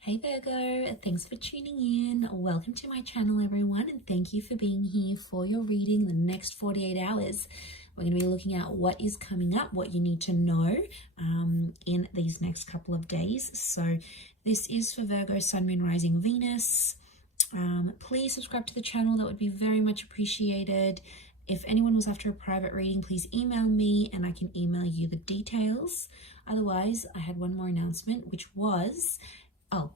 Hey Virgo, thanks for tuning in. Welcome to my channel, everyone, and thank you for being here for your reading the next 48 hours. We're going to be looking at what is coming up, what you need to know in these next couple of days. So this is for Virgo, Sun, Moon, Rising, Venus. Please subscribe to the channel. That would be very much appreciated. If anyone was after a private reading, please email me and I can email you the details. Otherwise, I had one more announcement, which was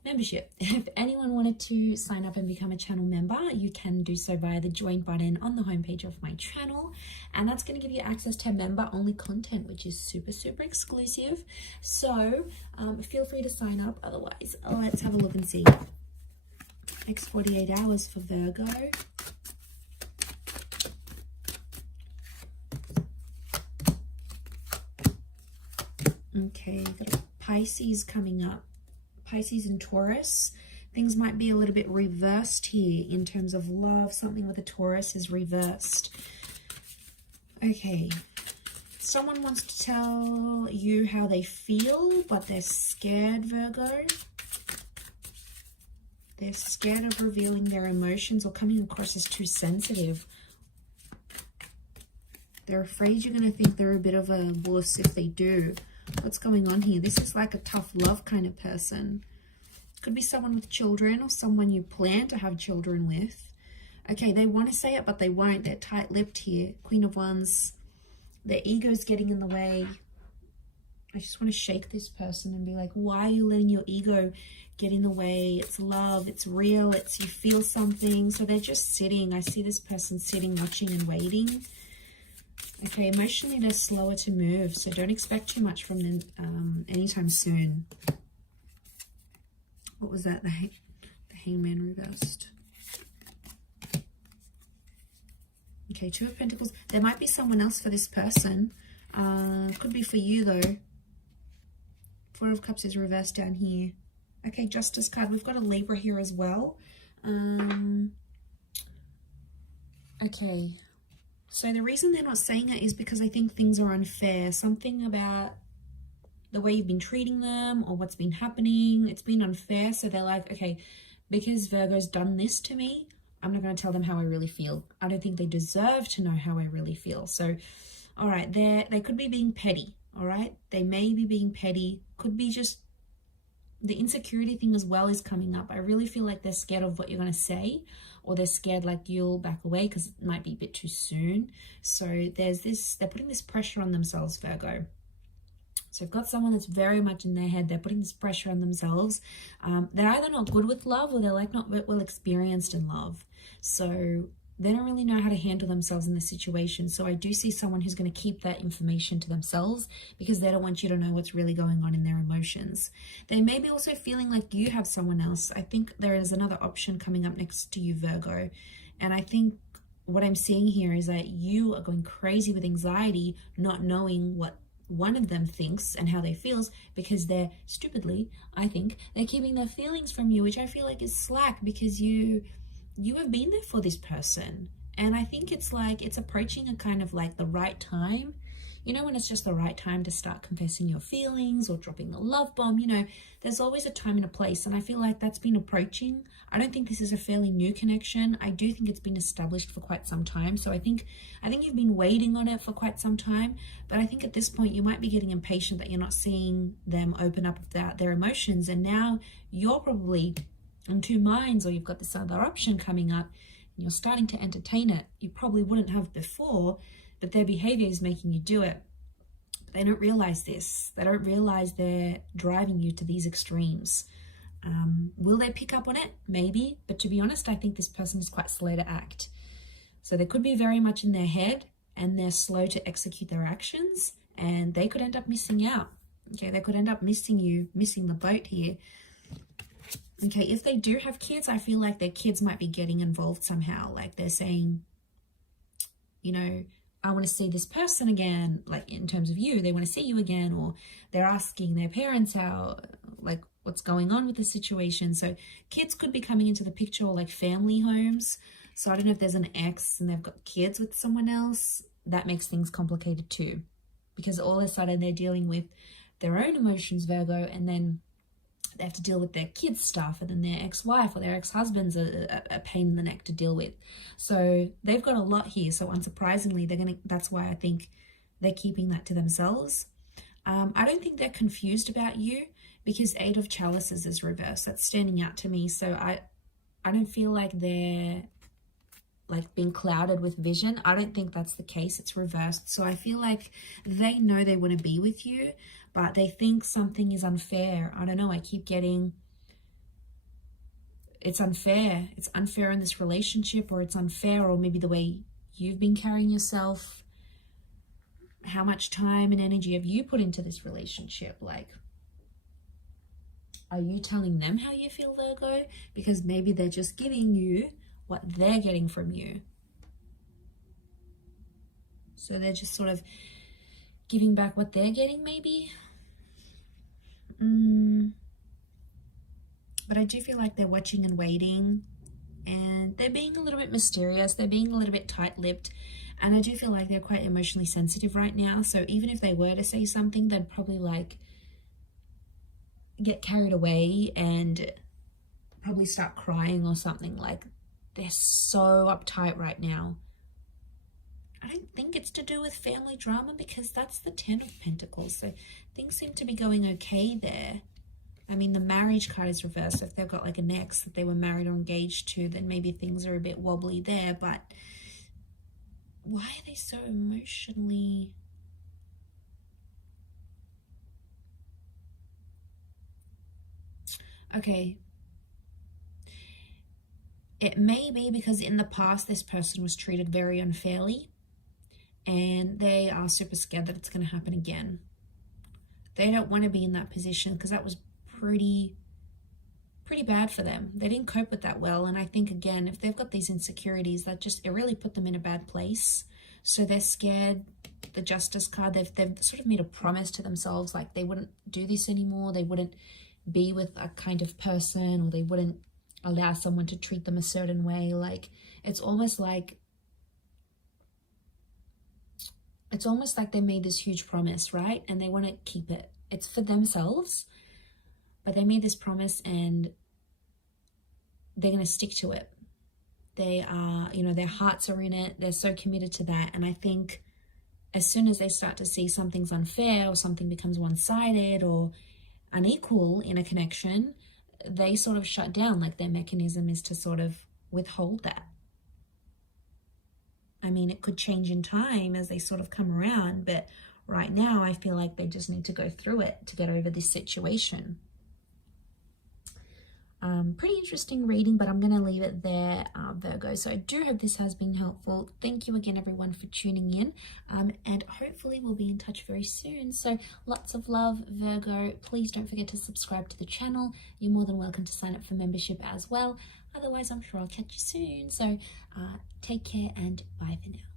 membership. If anyone wanted to sign up and become a channel member, you can do so via the join button on the homepage of my channel, and that's going to give you access to member only content, which is super exclusive. So feel free to sign up. Otherwise, let's have a look and see. Next 48 hours for Virgo. Okay, got a Pisces coming up. Pisces and Taurus. Things might be a little bit reversed here in terms of love. Something with a Taurus is reversed. Okay. Someone wants to tell you how they feel, but they're scared, Virgo. They're scared of revealing their emotions or coming across as too sensitive. They're afraid you're going to think they're a bit of a wuss if they do. What's going on here? This is like a tough love kind of person. Could be someone with children or someone you plan to have children with. Okay, they want to say it, but they won't. They're tight-lipped here. Queen of Wands. Their ego's getting in the way. I just want to shake this person and be like, why are you letting your ego get in the way? It's love. It's real. It's you feel something. So they're just sitting. I see this person sitting, watching and waiting. Okay, emotionally they're slower to move, so don't expect too much from them anytime soon. What was that? The Hangman reversed. Okay, Two of Pentacles. There might be someone else for this person. Could be for you though. Four of Cups is reversed down here. Okay, Justice card. We've got a Libra here as well. Okay. So the reason they're not saying it is because I think things are unfair. Something about the way you've been treating them or what's been happening, it's been unfair. So they're like, okay, because Virgo's done this to me, I'm not going to tell them how I really feel. I don't think they deserve to know how I really feel. So, all right, they could be being petty, all right? They may be being petty. Could be just the insecurity thing as well is coming up. I really feel like they're scared of what you're going to say, or they're scared like you'll back away because it might be a bit too soon. So there's this, they're putting this pressure on themselves, Virgo. So you've got someone that's very much in their head. They're putting this pressure on themselves. They're either not good with love or they're like not well experienced in love. So they don't really know how to handle themselves in this situation. So I do see someone who's going to keep that information to themselves because they don't want you to know what's really going on in their emotions. They may be also feeling like you have someone else. I think there is another option coming up next to you, Virgo. And I think what I'm seeing here is that you are going crazy with anxiety, not knowing what one of them thinks and how they feels because they're stupidly, I think, they're keeping their feelings from you, which I feel like is slack because you have been there for this person. And I think it's like it's approaching a kind of like the right time. You know, when it's just the right time to start confessing your feelings or dropping the love bomb, you know, there's always a time and a place. And I feel like that's been approaching. I don't think this is a fairly new connection. I do think it's been established for quite some time. So I think you've been waiting on it for quite some time. But I think at this point you might be getting impatient that you're not seeing them open up about their emotions. And now you're probably in two minds, or you've got this other option coming up and you're starting to entertain it. You probably wouldn't have before, but their behavior is making you do it. But they don't realize this. They don't realize they're driving you to these extremes. Will they pick up on it? Maybe. But to be honest, I think this person is quite slow to act. So they could be very much in their head and they're slow to execute their actions, and they could end up missing out. Okay, they could end up missing you, missing the boat here. Okay, if they do have kids, I feel like their kids might be getting involved somehow. Like they're saying, you know, I want to see this person again, like in terms of you, they want to see you again, or they're asking their parents out, like what's going on with the situation. So kids could be coming into the picture, or like family homes. So I don't know if there's an ex and they've got kids with someone else. That makes things complicated too, because all of a sudden they're dealing with their own emotions, Virgo, and then they have to deal with their kids' stuff, and then their ex-wife or their ex-husband's a pain in the neck to deal with. So they've got a lot here. So unsurprisingly, that's why I think they're keeping that to themselves. I don't think they're confused about you, because 8 of Chalices is reversed. That's standing out to me. So I don't feel like they're like being clouded with vision. I don't think that's the case. It's reversed. So I feel like they know they want to be with you, but they think something is unfair. I don't know. I keep getting, it's unfair. It's unfair in this relationship, or it's unfair, or maybe the way you've been carrying yourself. How much time and energy have you put into this relationship? Like, are you telling them how you feel, Virgo? Because maybe they're just giving you what they're getting from you. So they're just sort of giving back what they're getting, maybe. But I do feel like they're watching and waiting, and they're being a little bit mysterious. They're being a little bit tight-lipped, and I do feel like they're quite emotionally sensitive right now. So even if they were to say something, they'd probably like get carried away and probably start crying or something. Like, they're so uptight right now. I don't think it's to do with family drama, because that's the 10 of Pentacles. So things seem to be going okay there. I mean, the marriage card is reversed. So if they've got like an ex that they were married or engaged to, then maybe things are a bit wobbly there. But why are they so emotionally... Okay. It may be because in the past this person was treated very unfairly, and they are super scared that it's going to happen again. They don't want to be in that position, because that was pretty bad for them. They didn't cope with that well, and I think, again, if they've got these insecurities, it really put them in a bad place. So they're scared. The Justice card, they've sort of made a promise to themselves, like they wouldn't do this anymore. They wouldn't be with a kind of person, or they wouldn't allow someone to treat them a certain way. Like, it's almost like they made this huge promise, right? And they want to keep it. It's for themselves, but they made this promise and they're going to stick to it. They are, their hearts are in it. They're so committed to that. And I think as soon as they start to see something's unfair, or something becomes one-sided or unequal in a connection, they sort of shut down. Like, their mechanism is to sort of withhold that. I mean, it could change in time as they sort of come around, but right now I feel like they just need to go through it to get over this situation. Pretty interesting reading, but I'm going to leave it there, Virgo. So I do hope this has been helpful. Thank you again, everyone, for tuning in, and hopefully we'll be in touch very soon. So lots of love, Virgo. Please don't forget to subscribe to the channel. You're more than welcome to sign up for membership as well. Otherwise, I'm sure I'll catch you soon. So take care, and bye for now.